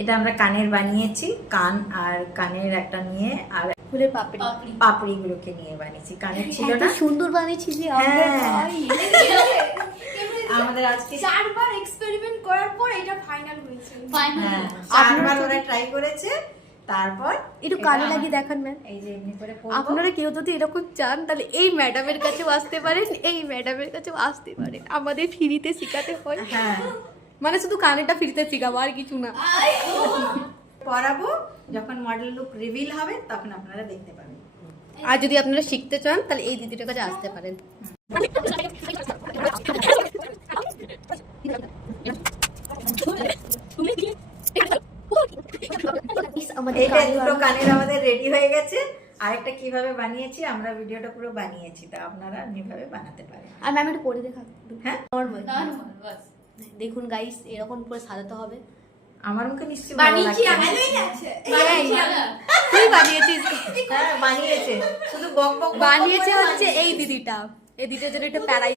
এটা আমরা কানের বানিয়েছি, কান আর কানের একটা নিয়ে আর ফুলের পাপড়ি পাপড়িগুলোকে নিয়ে বানিয়েছি। কানের ছিল না, সুন্দর বানিয়েছি যে আমাদের আজকে 4 বার এক্সপেরিমেন্ট করার পর এটা ফাইনাল হয়েছে। হ্যাঁ 4 বার ওরা ট্রাই করেছে, তারপর একটু কানে লাগিয়ে দেখান ম্যাম। এই যে এমনি করে পরবো। আপনারা কেউ যদি এরকম চান তাহলে এই ম্যাডামের কাছেও আসতে পারেন, এই ম্যাডামের কাছেও আসতে পারেন। আমাদের ফ্রিতে শেখাতে হয়, হ্যাঁ মানে শুধু কানেরটা ফ্রিতে শেখাবো আর কিছু না। পরাবো, যখন মডেল লুক রিভিল হবে তখন আপনারা দেখতে পাবেন। আর যদি আপনারা শিখতে চান তাহলে এই দিদিটার কাছে আসতে পারেন। এইটা দুটো কানের আমাদের রেডি হয়ে গেছে। আরেকটা কিভাবে বানিয়েছি আমরা ভিডিওটা পুরো বানিয়েছি, তা আপনারা এমনিভাবে বানাতে পারেন। আর ম্যাম এটা পরে দেখা। হ্যাঁ নরমাল দেখুন গাইস, এরকম করে সাজাতে হবে। আমার মুখে নিশ্চয়ই বানিয়েছি ভালো লাগছে। ভালোই আছে। তুই বানিয়েছিস? হ্যাঁ বানিয়েছে, শুধু বক বক বানিয়েছে হচ্ছে এই দিদিটা। এই দিদিটার জন্য একটা প্যারাই